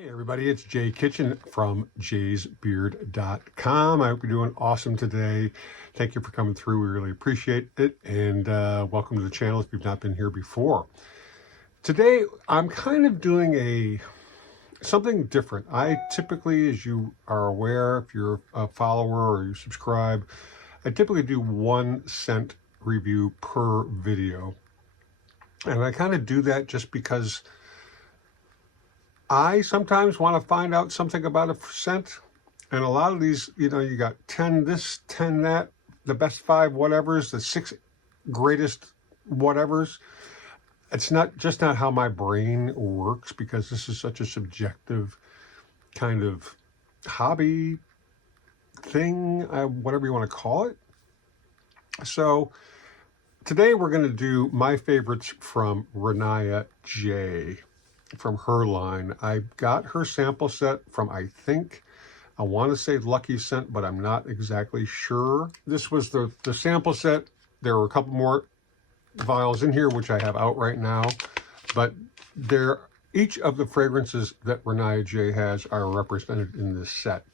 Hey everybody, it's Jay Kitchen from jaysbeard.com. I hope you're doing awesome today. Thank you for coming through. We really appreciate it. And welcome to the channel if you've not been here before. Today, I'm kind of doing something different. I typically, as you are aware, if you're a follower or you subscribe, I typically do 1 scent review per video. And I kind of do that just because I sometimes want to find out something about a scent, and a lot of these, you got 10 this, 10 that, the best 5 whatevers, the 6 greatest whatevers. It's not how my brain works, because this is such a subjective kind of hobby thing, whatever you want to call it. So today we're going to do my favorites from Rania J, from her line. I got her sample set from, I want to say Lucky Scent, but I'm not exactly sure. This was the sample set. There were a couple more vials in here, which I have out right now, but each of the fragrances that Rania J has are represented in this set.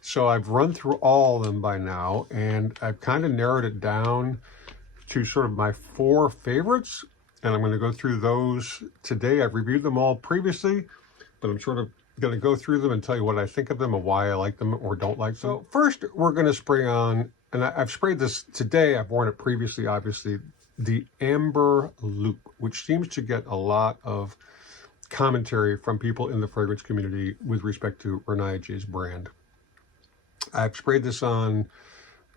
So I've run through all of them by now, and I've kind of narrowed it down to sort of my 4 favorites. And I'm going to go through those today. I've reviewed them all previously, but I'm sort of going to go through them and tell you what I think of them and why I like them or don't like them. So first, we're going to spray on, and I've sprayed this today. I've worn it previously, obviously, the Amber Loop, which seems to get a lot of commentary from people in the fragrance community with respect to Rania J's brand. I've sprayed this on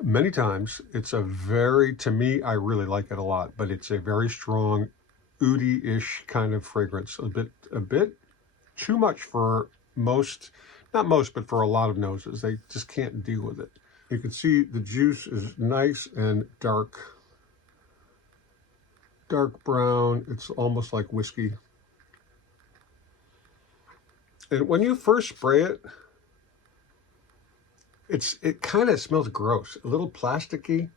many times. It's to me, I really like it a lot, but it's a very strong oud-ish kind of fragrance. A bit too much for most, not most, but for a lot of noses. They just can't deal with it. You can see the juice is nice and dark brown. It's almost like whiskey. And when you first spray it, it kind of smells gross, a little plasticky,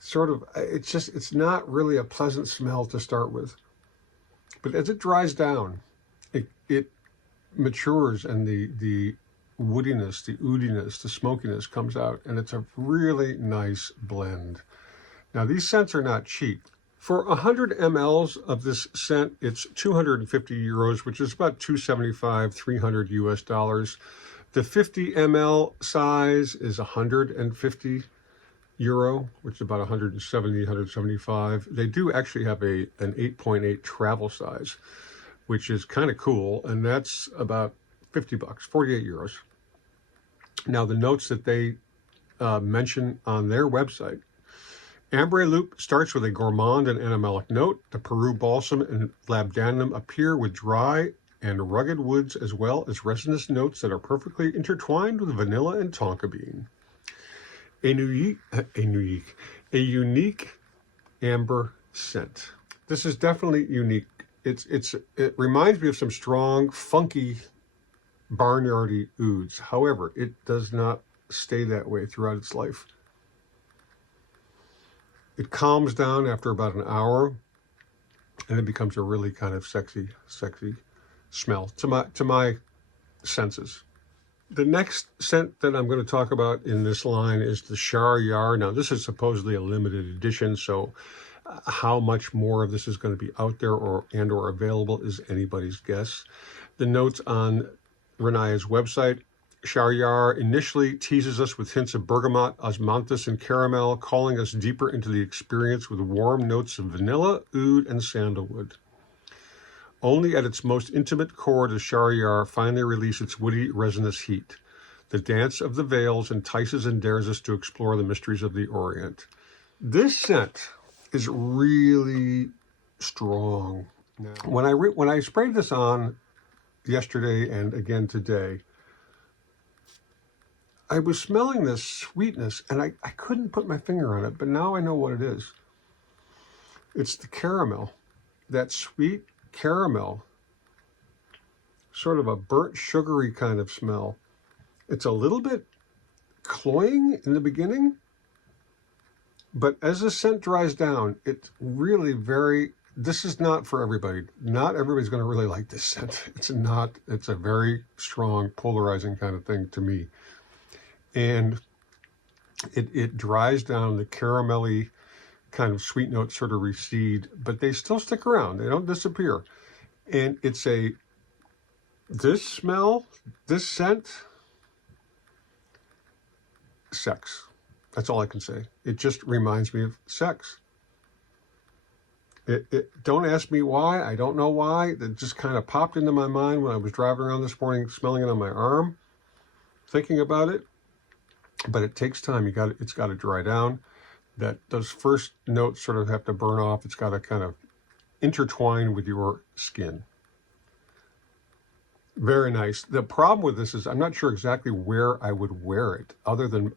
sort of. It's not really a pleasant smell to start with. But as it dries down, it matures, and the woodiness, the oudiness, the smokiness comes out, and it's a really nice blend. Now, these scents are not cheap. For 100 mLs of this scent, it's 250 euros, which is about $275, $300 US. The 50 ml size is 150 euro, which is about 170, 175. They do actually have an 8.8 travel size, which is kind of cool, and that's about 50 bucks, 48 euros. Now, the notes that they mention on their website: Amber Loop starts with a gourmand and animalic note. The Peru balsam and labdanum appear with dry and rugged woods, as well as resinous notes that are perfectly intertwined with vanilla and tonka bean. A unique amber scent. This is definitely unique. It reminds me of some strong, funky, barnyardy ouds. However, it does not stay that way throughout its life. It calms down after about an hour, and it becomes a really kind of sexy smell to my senses. The next scent that I'm going to talk about in this line is the Shea. Now, this is supposedly a limited edition, so how much more of this is going to be out there or available is anybody's guess. The notes on Rania's website: Shea initially teases us with hints of bergamot, osmanthus, and caramel, calling us deeper into the experience with warm notes of vanilla, oud, and sandalwood. Only at its most intimate core does Shea finally release its woody, resinous heat. The dance of the veils entices and dares us to explore the mysteries of the Orient. This scent is really strong. Now, when I sprayed this on yesterday and again today, I was smelling this sweetness, and I couldn't put my finger on it, but now I know what it is. It's the caramel, that sweet caramel, sort of a burnt sugary kind of smell. It's a little bit cloying in the beginning, but as the scent dries down, it's really very this is not for everybody. Not everybody's going to really like this scent. It's a very strong, polarizing kind of thing to me. And it dries down, the caramelly kind of sweet notes sort of recede, but they still stick around. They don't disappear. And it's this smell, this scent, sex. That's all I can say. It just reminds me of sex. Don't ask me why. I don't know why. It just kind of popped into my mind when I was driving around this morning, smelling it on my arm, thinking about it. But it takes time. It's got to dry down. Those first notes sort of have to burn off. It's got to kind of intertwine with your skin. Very nice. The problem with this is I'm not sure exactly where I would wear it, other than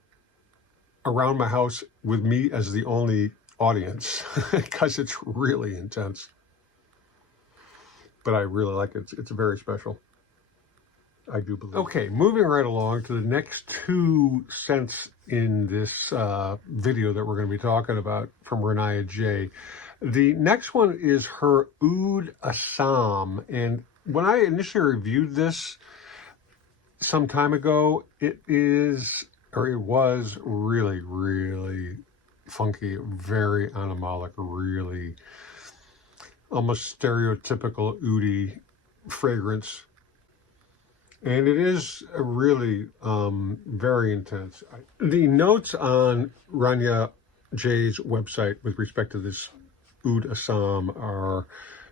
around my house with me as the only audience, because it's really intense. But I really like it. It's very special. I do believe. Okay, moving right along to the next two scents in this video that we're going to be talking about from Rania J. The next one is her Oud Assam, and when I initially reviewed this some time ago, it was really, really funky, very animalic, really almost stereotypical oudy fragrance. And it is really very intense. The notes on Rania J's website with respect to this Oud Assam are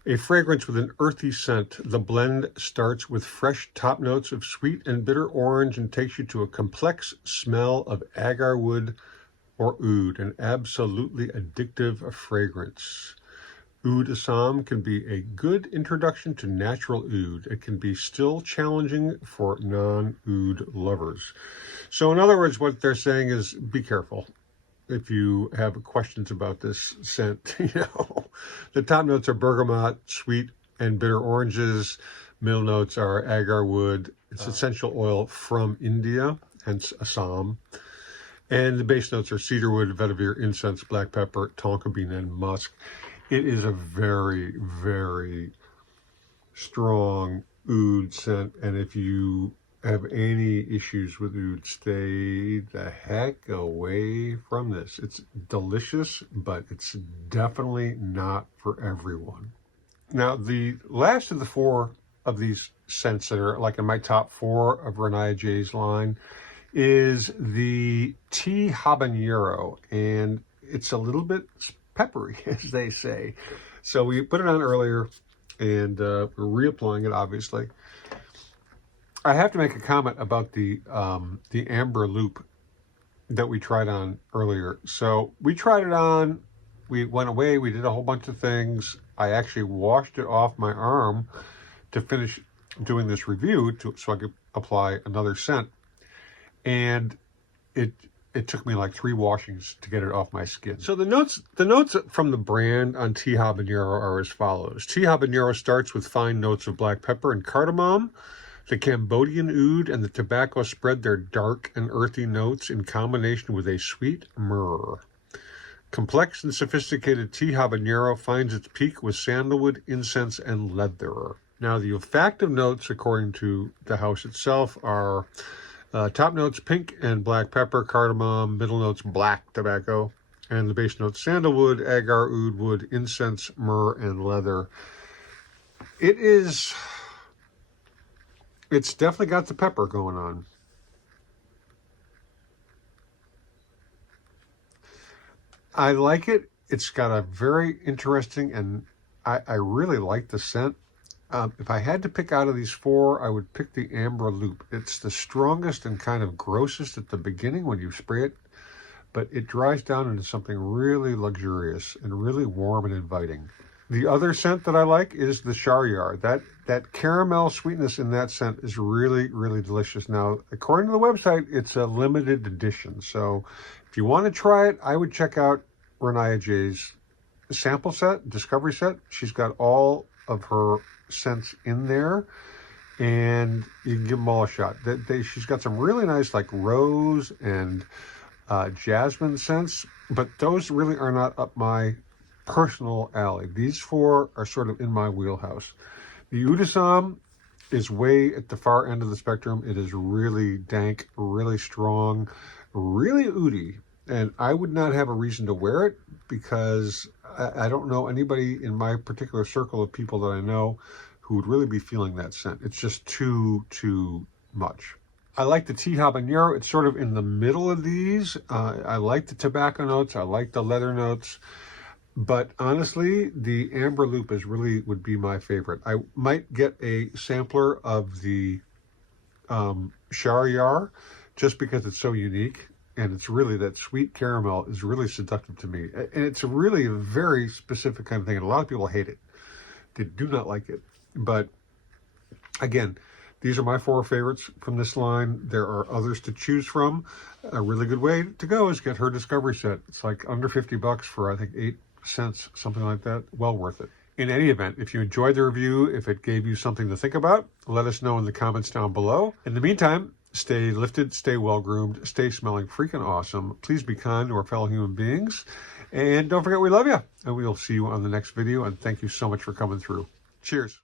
a fragrance with an earthy scent. The blend starts with fresh top notes of sweet and bitter orange and takes you to a complex smell of agar wood or oud, an absolutely addictive fragrance. Oud Assam can be a good introduction to natural oud. It can be still challenging for non-oud lovers. So in other words, what they're saying is be careful. If you have questions about this scent, the top notes are bergamot, sweet and bitter oranges. Middle notes are agar wood. It's essential oil from India, hence Assam. And the base notes are cedarwood, vetiver, incense, black pepper, tonka bean, and musk. It is a very, very strong oud scent. And if you have any issues with oud, stay the heck away from this. It's delicious, but it's definitely not for everyone. Now, the last of the four of these scents that are like in my top four of Rania J's line is the tea habanero, and it's a little bit peppery, as they say. So we put it on earlier, and we're reapplying it, obviously. I have to make a comment about the amber loop that we tried on earlier. So we tried it on, we went away, we did a whole bunch of things. I actually washed it off my arm to finish doing this review so I could apply another scent. And it took me like 3 washings to get it off my skin. So the notes from the brand on tea habanero are as follows. Tea habanero starts with fine notes of black pepper and cardamom. The Cambodian oud and the tobacco spread their dark and earthy notes in combination with a sweet myrrh. Complex and sophisticated tea habanero finds its peak with sandalwood, incense, and leather. Now, the olfactive notes, according to the house itself, are top notes pink and black pepper, cardamom, middle notes black tobacco, and the base notes sandalwood, agar, oud wood, incense, myrrh, and leather. It's definitely got the pepper going on. I like it. It's got a very interesting, and I really like the scent. If I had to pick out of these 4, I would pick the amber loop. It's the strongest and kind of grossest at the beginning when you spray it, but it dries down into something really luxurious and really warm and inviting. The other scent that I like is the Shea. That caramel sweetness in that scent is really, really delicious. Now, according to the website, it's a limited edition. So if you want to try it, I would check out Rania J's sample set, discovery set. She's got all of her scents in there, and you can give them all a shot. She's got some really nice like rose and jasmine scents, but those really are not up my personal alley. These four are sort of in my wheelhouse. The Udasam is way at the far end of the spectrum. It is really dank, really strong, really oody. And I would not have a reason to wear it because I don't know anybody in my particular circle of people that I know who would really be feeling that scent. It's just too much. I like the tea habanero. It's sort of in the middle of these. I like the tobacco notes. I like the leather notes. But honestly, the amber loop is really would be my favorite. I might get a sampler of the Shea just because it's so unique. And it's really, that sweet caramel is really seductive to me. And it's really a very specific kind of thing. And a lot of people hate it. They do not like it. But again, these are my four favorites from this line. There are others to choose from. A really good way to go is get her Discovery Set. It's like under 50 bucks for, I think, 8 cents, something like that. Well worth it. In any event, if you enjoyed the review, if it gave you something to think about, let us know in the comments down below. In the meantime, stay lifted, stay well-groomed, stay smelling freaking awesome. Please be kind to our fellow human beings. And don't forget we love you. And we'll see you on the next video. And thank you so much for coming through. Cheers.